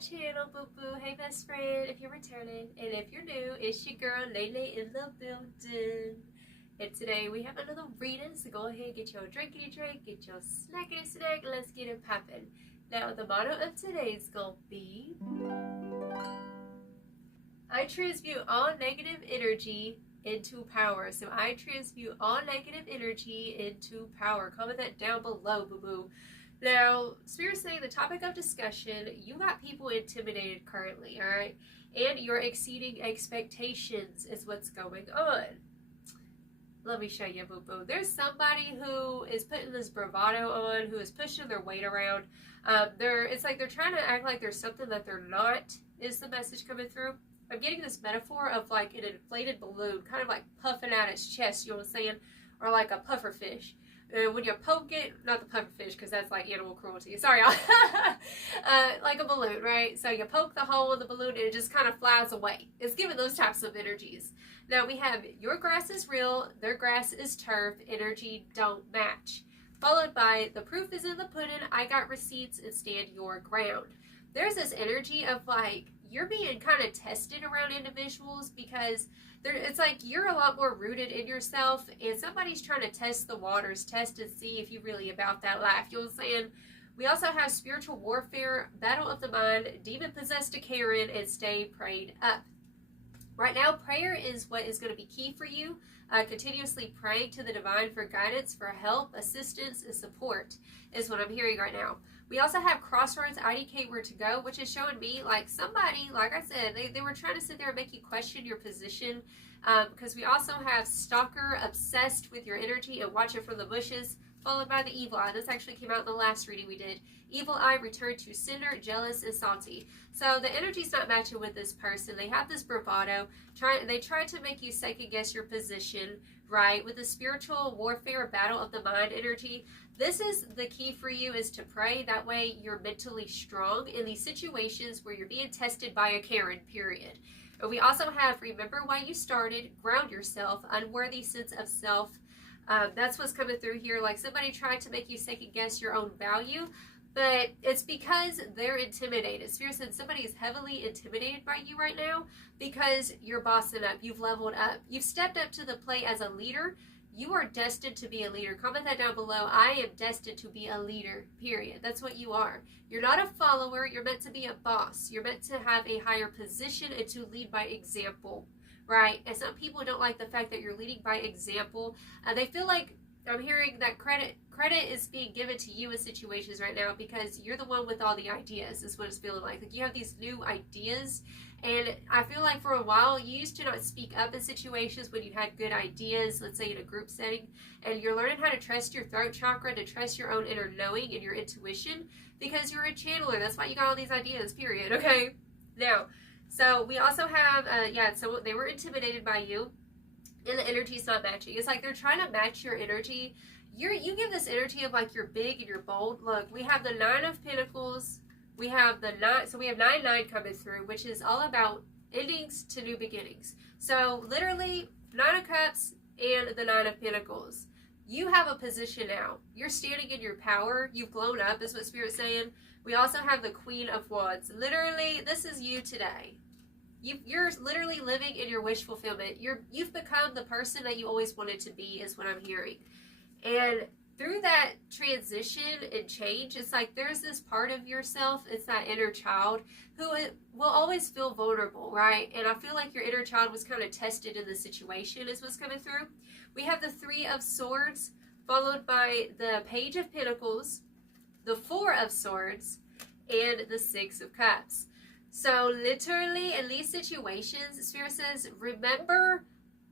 channel, boo boo. Hey best friend, if you're returning, and if you're new, it's your girl Lele in the building. And today we have another reading, so go ahead, get your drinkity drink, get your snackity snack, and let's get it popping. Now the motto of today is gonna be, I transmute all negative energy into power. So I transmute all negative energy into power. Comment that down below, boo boo. Now, Spirit's saying the topic of discussion, you got people intimidated currently, all right? And you're exceeding expectations is what's going on. Let me show you, boo-boo. There's somebody who is putting this bravado on, who is pushing their weight around. It's like they're trying to act like there's something that they're not, is the message coming through. I'm getting this metaphor of like an inflated balloon, kind of like puffing out its chest, you know what I'm saying? Or like a puffer fish. When you poke it, not the puffer fish, because that's like animal cruelty. Sorry, y'all. Like a balloon, right? So you poke the hole in the balloon and it just kind of flies away. It's giving those types of energies. Now we have your grass is real, their grass is turf, energy don't match. Followed by the proof is in the pudding, I got receipts and stand your ground. There's this energy of like, you're being kind of tested around individuals because it's like you're a lot more rooted in yourself and somebody's trying to test the waters, test and see if you're really about that life. You know what I'm saying? We also have spiritual warfare, battle of the mind, demon possessed to Karen, and stay prayed up. Right now, prayer is what is going to be key for you. Continuously praying to the divine for guidance, for help, assistance, and support is what I'm hearing right now. We also have Crossroads, IDK, where to go, which is showing me like somebody, like I said, they were trying to sit there and make you question your position. Because we also have Stalker, obsessed with your energy and watching from the bushes, followed by the Evil Eye. This actually came out in the last reading we did. Evil Eye returned to cinder, jealous, and salty. So the energy's not matching with this person. They have this bravado. They try to make you second guess your position, right? With the spiritual warfare, battle of the mind energy, this is the key for you, is to pray. That way you're mentally strong in these situations where you're being tested by a Karen, period. And we also have remember why you started, ground yourself, unworthy sense of self. That's what's coming through here. Like somebody tried to make you second guess your own value, but it's because they're intimidated. Spirit said somebody is heavily intimidated by you right now because you're bossing up. You've leveled up. You've stepped up to the plate as a leader. You are destined to be a leader. Comment that down below. I am destined to be a leader, period. That's what you are. You're not a follower. You're meant to be a boss. You're meant to have a higher position and to lead by example, right? And some people don't like the fact that you're leading by example. They feel like, I'm hearing that credit is being given to you in situations right now because you're the one with all the ideas, is what it's feeling like. Like you have these new ideas, and I feel like for a while you used to not speak up in situations when you had good ideas, let's say in a group setting, and you're learning how to trust your throat chakra, to trust your own inner knowing and your intuition because you're a channeler. That's why you got all these ideas, period. Okay? Now, so we also have, so they were intimidated by you. And the energy's not matching. It's like they're trying to match your energy. You give this energy of like you're big and you're bold. Look, we have the 9 of Pentacles. We have the 9, so we have 9 coming through, which is all about endings to new beginnings. So literally 9 of Cups and the 9 of Pentacles. You have a position now. You're standing in your power. You've blown up, is what Spirit's saying. We also have the Queen of Wands. Literally, this is you today. You're literally living in your wish fulfillment. You've become the person that you always wanted to be, is what I'm hearing. And through that transition and change, it's like there's this part of yourself, it's that inner child, who will always feel vulnerable, right? And I feel like your inner child was kind of tested in the situation, is what's coming through. We have the 3 of Swords, followed by the Page of Pentacles, the 4 of Swords, and the 6 of Cups. So literally in these situations, Spirit says, remember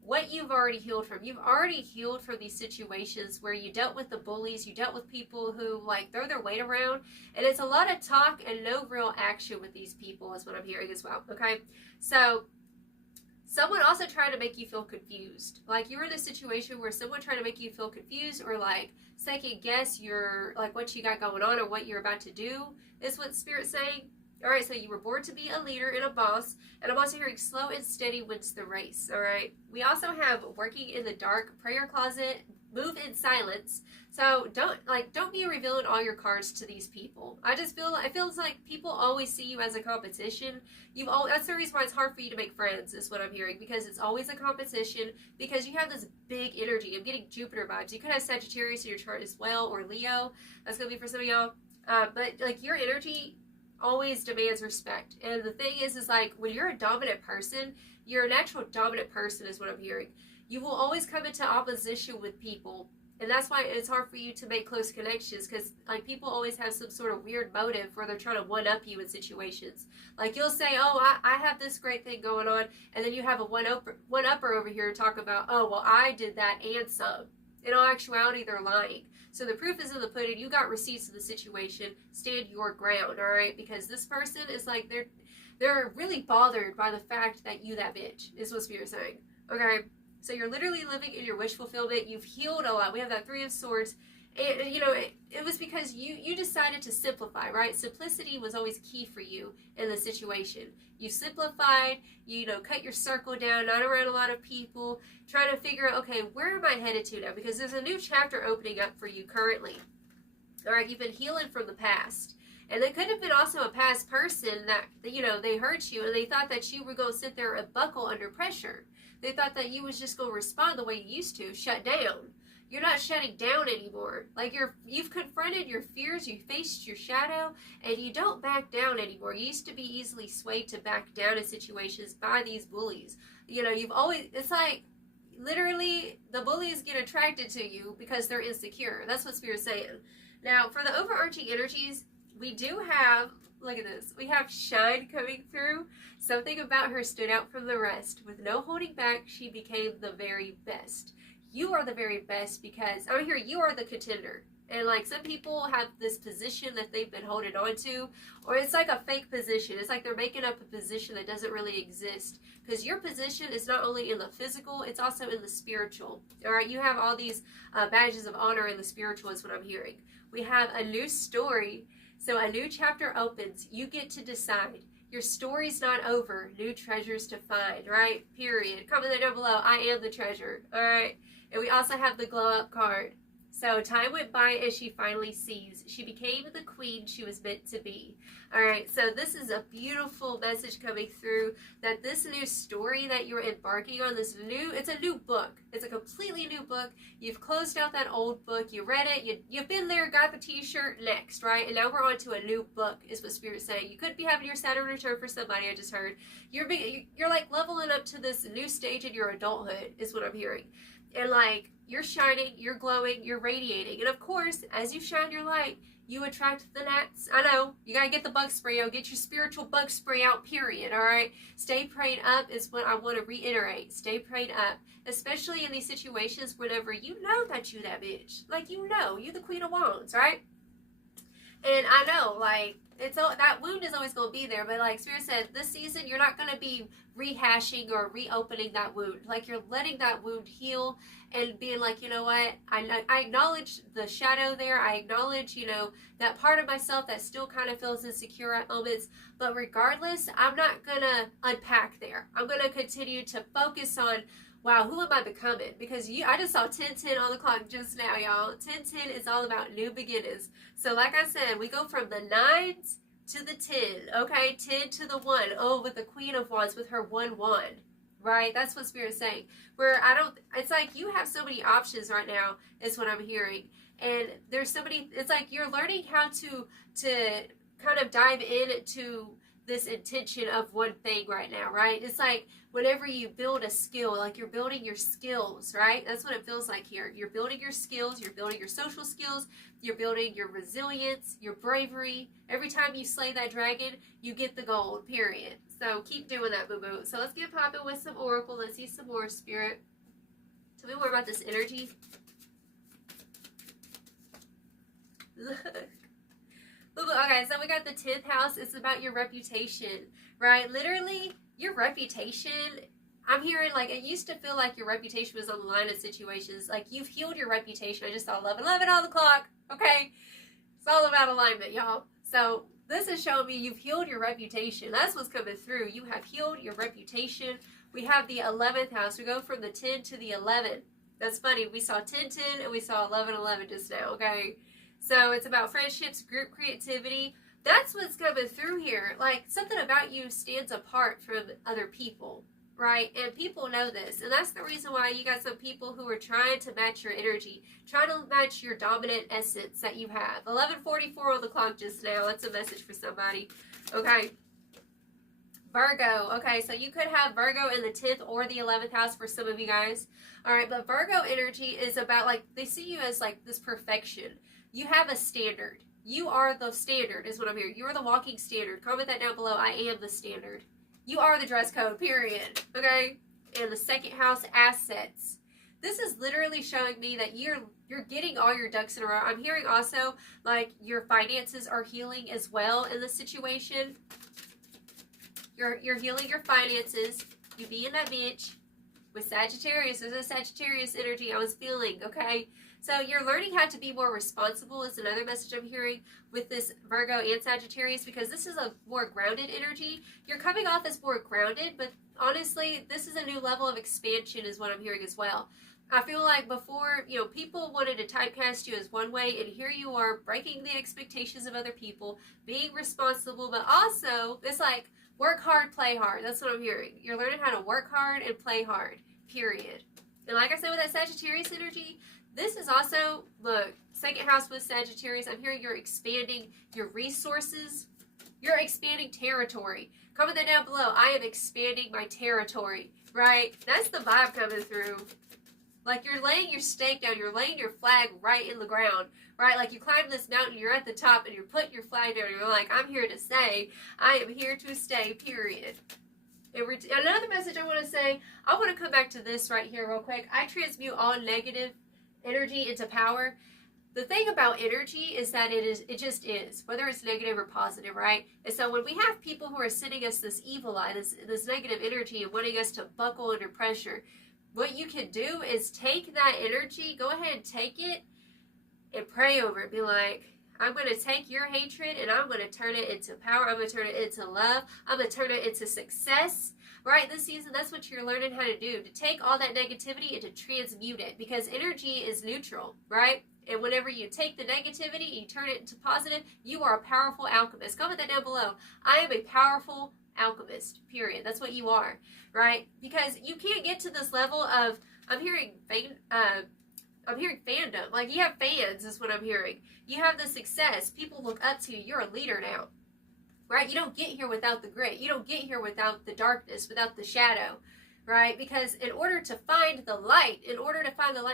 what you've already healed from. You've already healed from these situations where you dealt with the bullies, you dealt with people who like throw their weight around, and it's a lot of talk and no real action with these people, is what I'm hearing as well. Okay, so someone also tried to make you feel confused. Like you were in a situation where someone tried to make you feel confused or like second guess your, like what you got going on or what you're about to do, is what Spirit's saying. All right, so you were born to be a leader and a boss, and I'm also hearing slow and steady wins the race. All right. We also have working in the dark, prayer closet, move in silence. So don't be revealing all your cards to these people. I just feel it feels like people always see you as a competition. That's the reason why it's hard for you to make friends, is what I'm hearing, because it's always a competition, because you have this big energy. I'm getting Jupiter vibes. You could have Sagittarius in your chart as well, or Leo. That's gonna be for some of y'all. But like your energy always demands respect. And the thing is like when you're a dominant person, you're a natural dominant person is what I'm hearing. You will always come into opposition with people. And that's why it's hard for you to make close connections, because like people always have some sort of weird motive where they're trying to one-up you in situations. Like you'll say, oh, I have this great thing going on, and then you have a one-upper over here talk about, oh, well, I did that and some. In all actuality, they're lying. So the proof is in the pudding. You got receipts of the situation. Stand your ground, all right? Because this person is like, they're really bothered by the fact that you that bitch, is what Spirit's saying, okay? So you're literally living in your wish fulfillment. You've healed a lot. We have that Three of Swords. And you know, it was because you decided to simplify, right? Simplicity was always key for you in the situation. You simplified, you know, cut your circle down, not around a lot of people, trying to figure out, okay, where am I headed to now? Because there's a new chapter opening up for you currently. All right, you've been healing from the past. And they could have been also a past person that, you know, they hurt you and they thought that you were going to sit there and buckle under pressure. They thought that you was just going to respond the way you used to, shut down. You're not shutting down anymore. Like you've confronted your fears, you faced your shadow, and you don't back down anymore. You used to be easily swayed to back down in situations by these bullies. You know, it's like literally the bullies get attracted to you because they're insecure. That's what Spirit's saying. Now, for the overarching energies, we do have, look at this, we have shine coming through. Something about her stood out from the rest. With no holding back, she became the very best. You are the very best because, I hear you are the contender. And like some people have this position that they've been holding on to, or it's like a fake position. It's like they're making up a position that doesn't really exist. Because your position is not only in the physical, it's also in the spiritual. All right, you have all these badges of honor in the spiritual is what I'm hearing. We have a new story. So a new chapter opens. You get to decide. Your story's not over. New treasures to find, right? Period. Comment there down below. I am the treasure. All right. And we also have the glow up card. So time went by as she finally sees. She became the queen she was meant to be. All right. So this is a beautiful message coming through that this new story that you're embarking on, it's a new book. It's a completely new book. You've closed out that old book. You read it. You've been there, got the t-shirt, next, right? And now we're on to a new book is what Spirit's saying. You could be having your Saturn return for somebody, I just heard. You're like leveling up to this new stage in your adulthood is what I'm hearing. And like, you're shining, you're glowing, you're radiating. And of course, as you shine your light, you attract the gnats. I know, you gotta get the bug spray out, get your spiritual bug spray out, period, all right? Stay prayed up is what I want to reiterate. Stay prayed up, especially in these situations whenever you know that you that bitch. Like, you know, you the Queen of Wands, right? And I know, like, that wound is always going to be there, but like Spirit said, this season you're not going to be rehashing or reopening that wound. Like, you're letting that wound heal and being like, you know what, I acknowledge the shadow there. I acknowledge, you know, that part of myself that still kind of feels insecure at moments, but regardless, I'm not going to unpack there. I'm going to continue to focus on, wow, who am I becoming? Because I just saw 1010 on the clock just now, y'all. 1010 is all about new beginnings. So like I said, we go from the 9s to the 10, okay? 10 to the 1. Oh, with the Queen of Wands with her 1 wand, right? That's what Spirit's saying. Where it's like you have so many options right now is what I'm hearing. And there's so many, it's like you're learning how to kind of dive into this intention of one thing right now, right? It's like whenever you build a skill, like you're building your skills, right? That's what it feels like here. You're building your skills, you're building your social skills, you're building your resilience, your bravery. Every time you slay that dragon, you get the gold, period. So keep doing that, boo-boo. So let's get popping with some oracle. Let's see some more, Spirit. Tell me more about this energy. Look. Okay, so we got the 10th house. It's about your reputation, right? Literally, your reputation, I'm hearing, like, it used to feel like your reputation was on the line in situations. Like, you've healed your reputation. I just saw 11 on the clock, okay? It's all about alignment, y'all. So, This is showing me you've healed your reputation. That's what's coming through. You have healed your reputation. We have the 11th house. We go from the 10 to the 11. That's funny. We saw 10-10 and we saw 11-11 just now, okay? So it's about friendships, group creativity. That's what's coming through here. Like, something about you stands apart from other people, right? And people know this. And that's the reason why you got some people who are trying to match your energy, trying to match your dominant essence that you have. 11:44 on the clock just now. That's a message for somebody. Okay. Virgo. Okay, so you could have Virgo in the 10th or the 11th house for some of you guys. All right, but Virgo energy is about, like, they see you as, like, this perfection. You have a standard. You are the standard is what I'm hearing. You are the walking standard. Comment that down below. I am the standard. You are the dress code, period. Okay? And the 2nd house, assets. This is literally showing me that you're getting all your ducks in a row. I'm hearing also, like, your finances are healing as well in this situation. You're healing your finances. You being that bitch with Sagittarius. There's a Sagittarius energy I was feeling, okay? So you're learning how to be more responsible is another message I'm hearing with this Virgo and Sagittarius, because this is a more grounded energy. You're coming off as more grounded, but honestly, this is a new level of expansion is what I'm hearing as well. I feel like before, you know, people wanted to typecast you as one way, and here you are breaking the expectations of other people, being responsible, but also it's like work hard, play hard. That's what I'm hearing. You're learning how to work hard and play hard, period. And like I said, with that Sagittarius energy, this is also, look, 2nd house with Sagittarius. I'm hearing you're expanding your resources. You're expanding territory. Comment that down below. I am expanding my territory, right? That's the vibe coming through. Like, you're laying your stake down. You're laying your flag right in the ground, right? Like, you climb this mountain, you're at the top, and you're putting your flag down. And you're like, I'm here to stay. I am here to stay, period. Another message I want to say, I want to come back to this right here real quick. I transmute all negative energy into power. The thing about energy is that it just is, whether it's negative or positive, right? And so when we have people who are sending us this evil eye, this negative energy and wanting us to buckle under pressure, what you can do is take that energy, go ahead and take it and pray over it. Be like, I'm going to take your hatred and I'm going to turn it into power. I'm going to turn it into love. I'm going to turn it into success. Right, this season, that's what you're learning how to do. To take all that negativity and to transmute it. Because energy is neutral, right? And whenever you take the negativity and you turn it into positive, you are a powerful alchemist. Comment that down below. I am a powerful alchemist, period. That's what you are, right? Because you can't get to this level of, I'm hearing fandom. Like, you have fans is what I'm hearing. You have the success. People look up to you. You're a leader now. Right? You don't get here without the grit. You don't get here without the darkness, without the shadow, right? Because in order to find the light,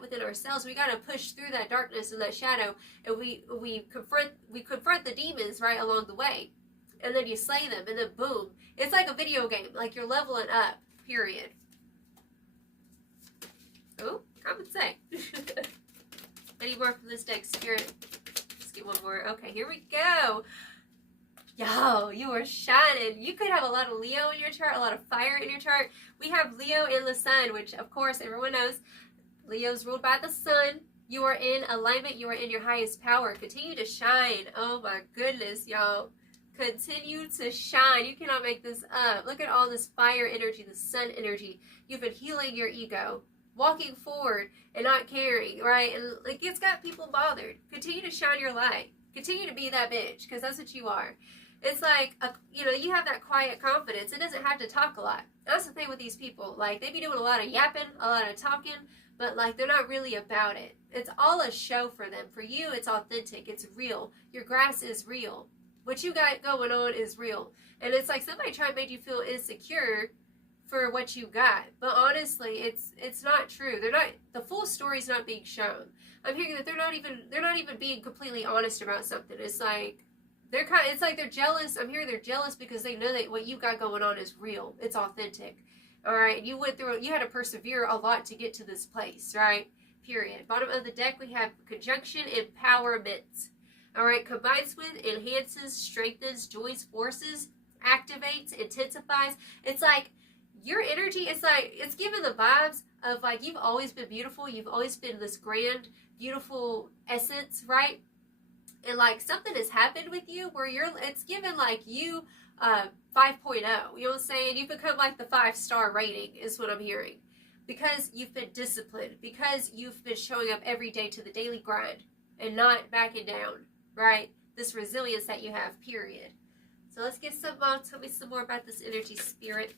within ourselves, we got to push through that darkness and that shadow, and we confront the demons right along the way, and then you slay them, and then boom, it's like a video game, like you're leveling up. Period. Oh, come and say. Any more from this deck, Spirit? Let's get one more. Okay, here we go. Yo, you are shining. You could have a lot of Leo in your chart, a lot of fire in your chart. We have Leo in the sun, which, of course, everyone knows Leo's ruled by the sun. You are in alignment. You are in your highest power. Continue to shine. Oh, my goodness, y'all. Continue to shine. You cannot make this up. Look at all this fire energy, the sun energy. You've been healing your ego, walking forward and not caring, right? And like, it's got people bothered. Continue to shine your light. Continue to be that bitch, because that's what you are. It's like, you have that quiet confidence. It doesn't have to talk a lot. That's the thing with these people. Like, they be doing a lot of yapping, a lot of talking, but, like, they're not really about it. It's all a show for them. For you, it's authentic. It's real. Your grass is real. What you got going on is real. And it's like somebody trying to make you feel insecure for what you got. But honestly, it's not true. The full story's not being shown. I'm hearing that they're not even being completely honest about something. It's like, they're jealous. I'm hearing they're jealous because they know that what you got going on is real. It's authentic. All right. You had to persevere a lot to get to this place, right? Period. Bottom of the deck, we have conjunction, empowerment. All right. Combines with, enhances, strengthens, joins forces, activates, intensifies. It's like your energy, it's giving the vibes of like, you've always been beautiful. You've always been this grand, beautiful essence, right? And like something has happened with you where it's given like you 5.0. You know what I'm saying? You've become like the 5-star rating is what I'm hearing. Because you've been disciplined. Because you've been showing up every day to the daily grind and not backing down, right? This resilience that you have, period. So let's get some, tell me some more about this energy, Spirit.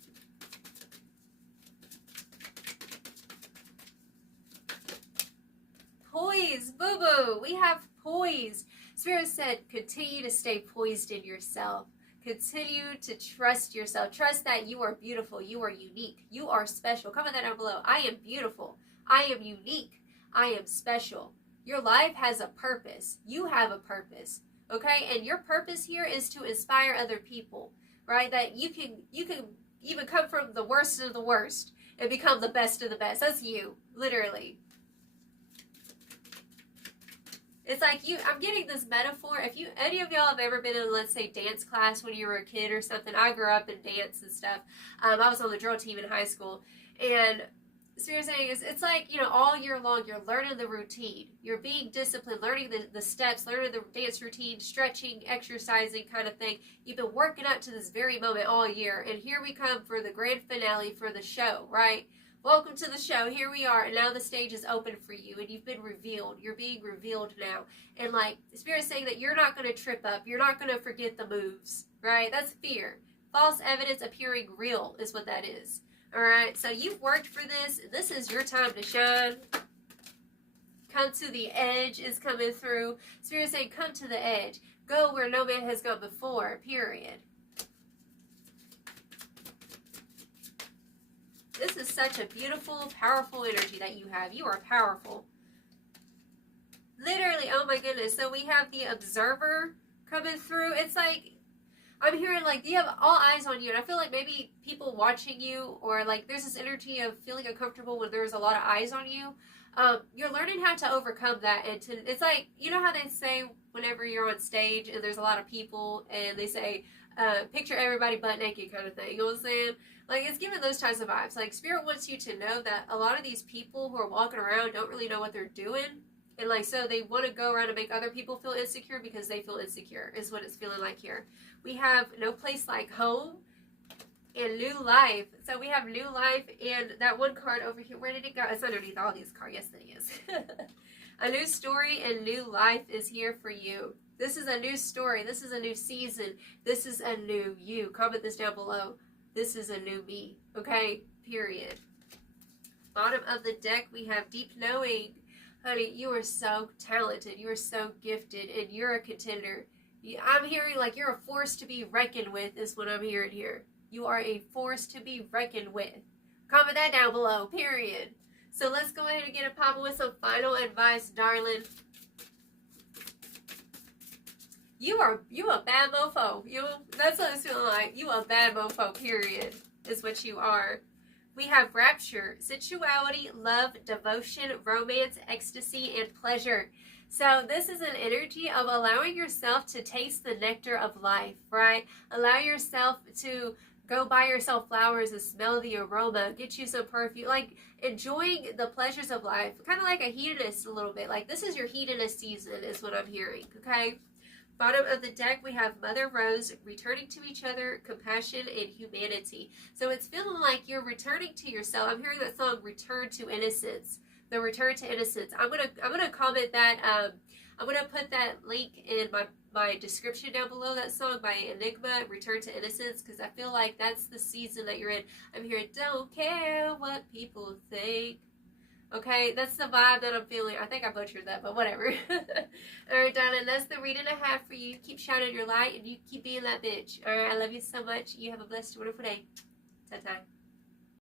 Poise, boo-boo. We have poise. Spirit said, continue to stay poised in yourself. Continue to trust yourself. Trust that you are beautiful. You are unique. You are special. Comment that down below. I am beautiful. I am unique. I am special. Your life has a purpose. You have a purpose. Okay? And your purpose here is to inspire other people. Right? That you can even come from the worst of the worst and become the best of the best. That's you. Literally. It's like I'm getting this metaphor. If any of y'all have ever been in, let's say, dance class when you were a kid or something. I grew up in dance and stuff. I was on the drill team in high school. And Spirit saying is, it's like, all year long, you're learning the routine. You're being disciplined, learning the steps, learning the dance routine, stretching, exercising kind of thing. You've been working up to this very moment all year. And here we come for the grand finale for the show, right? Welcome to the show. Here we are. And now the stage is open for you. And you've been revealed. You're being revealed now. And like, Spirit's saying that you're not going to trip up. You're not going to forget the moves. Right? That's fear. False evidence appearing real is what that is. Alright? So you've worked for this. This is your time to shine. Come to the edge is coming through. Spirit's saying come to the edge. Go where no man has gone before. Period. This is such a beautiful, powerful energy that you have. You are powerful. Literally, oh my goodness. So we have the observer coming through. It's like, I'm hearing like, you have all eyes on you. And I feel like maybe people watching you, or like there's this energy of feeling uncomfortable when there's a lot of eyes on you. You're learning how to overcome that. And it's like, you know how they say whenever you're on stage and there's a lot of people and they say, picture everybody butt naked kind of thing. You know what I'm saying? Like, it's giving those types of vibes. Like, Spirit wants you to know that a lot of these people who are walking around don't really know what they're doing. And, like, so they want to go around and make other people feel insecure because they feel insecure, is what it's feeling like here. We have no place like home and new life. So we have new life, and that one card over here, where did it go? It's underneath all these cards. Yes, it is. A new story and new life is here for you. This is a new story. This is a new season. This is a new you. Comment this down below. This is a new me, okay? Period. Bottom of the deck, we have deep knowing. Honey, you are so talented. You are so gifted, and you're a contender. I'm hearing like you're a force to be reckoned with is what I'm hearing here. You are a force to be reckoned with. Comment that down below, period. So let's go ahead and get a pop with some final advice, darling. You a bad mofo. That's what it's feeling like. You a bad mofo, period, is what you are. We have rapture, sensuality, love, devotion, romance, ecstasy, and pleasure. So this is an energy of allowing yourself to taste the nectar of life, right? Allow yourself to go buy yourself flowers and smell the aroma. Get you some perfume. Like, enjoying the pleasures of life. Kind of like a hedonist a little bit. Like, this is your hedonist season is what I'm hearing, okay? Bottom of the deck, we have Mother Rose, returning to each other, compassion, and humanity. So it's feeling like you're returning to yourself. I'm hearing that song, Return to Innocence. The Return to Innocence. I'm gonna comment that. I'm gonna put that link in my description down below. That song by Enigma, Return to Innocence, because I feel like that's the season that you're in. I'm hearing, don't care what people think. Okay, that's the vibe that I'm feeling. I think I butchered that, but whatever. Alright, darling, that's the reading I have for you. Keep shining your light, and you keep being that bitch. Alright, I love you so much. You have a blessed, wonderful day. Ta-ta.